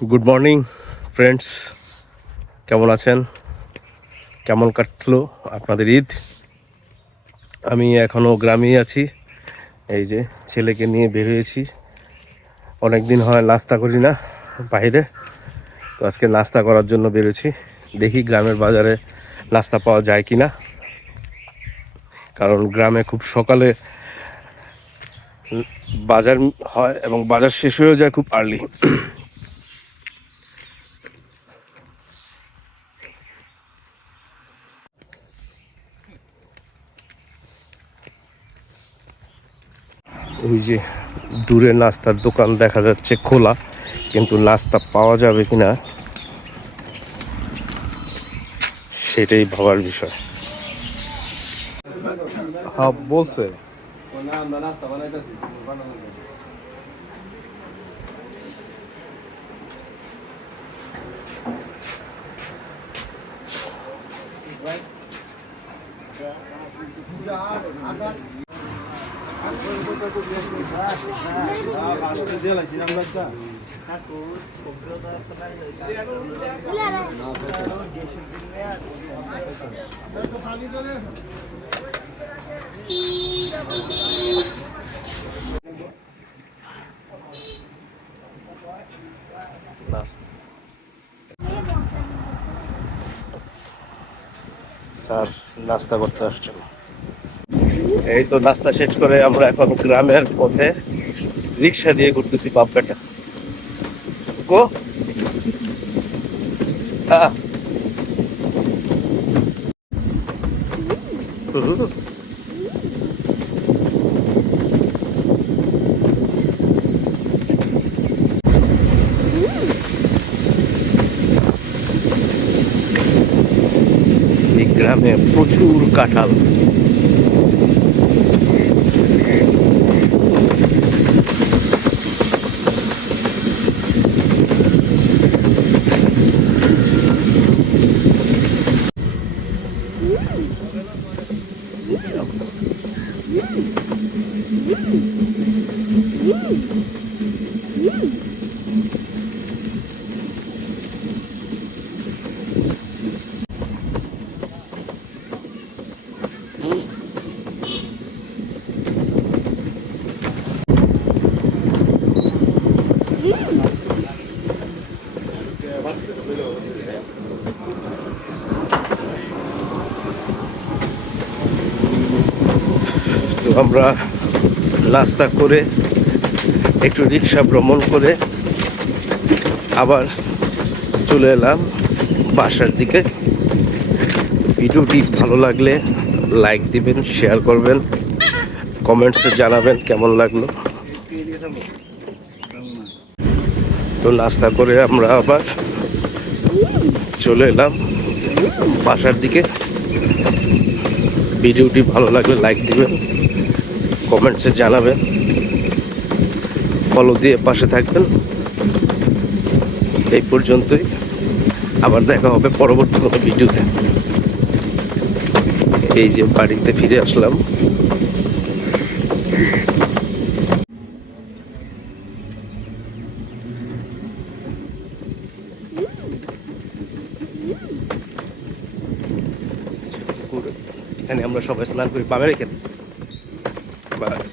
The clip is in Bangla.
গুড মর্নিং ফ্রেন্ডস কেমন আছেন? কেমন কাটলো আপনাদের ঈদ? আমি এখনও গ্রামেই আছি। এই যে ছেলেকে নিয়ে বের হয়েছি। অনেক দিন হয় নাস্তা করি না বাইরে। তো আজকে নাস্তা করার জন্য বেরোছি দেখি গ্রামের বাজারে নাস্তা পাওয়া যায় কি না কারণ গ্রামে খুব সকালে বাজার হয় এবং বাজার শেষ হয়েও যায় খুব আর্লি ওই যে দূরে নাস্তার দোকান দেখা যাচ্ছে খোলা, কিন্তু নাস্তা পাওয়া যাবে কিনা সেটাই ভাবার বিষয়। হ্যাঁ বলছে। স্যার নাস্তা করতে আসছেন। এই তো নাস্তা শেষ করে আমরা এখন গ্রামের পথে রিক্সা দিয়ে ঘুরতেছি বাপকাটা গো। এই গ্রামে প্রচুর কাঁঠাল। তো আমরা নাস্তা করে, একটু রিক্সা ভ্রমণ করে আবার চলে এলাম বাসার দিকে। ভিডিওটি ভালো লাগলে লাইক দিবেন, শেয়ার করবেন, কমেন্টসে জানাবেন কেমন লাগল। তো নাস্তা করে আমরা আবার চলে এলাম বাসার দিকে। ভিডিওটি ভালো লাগলে লাইক দিবেন কমেন্টসে জানাবেন ফলো দিয়ে পাশে থাকবেন। এই পর্যন্তই, আবার দেখা হবে পরবর্তী কোনো ভিডিওতে। এই যে বাড়িতে ফিরে আসলাম। এখানে আমরা সবাই স্নান করি পামের এখানে বাস।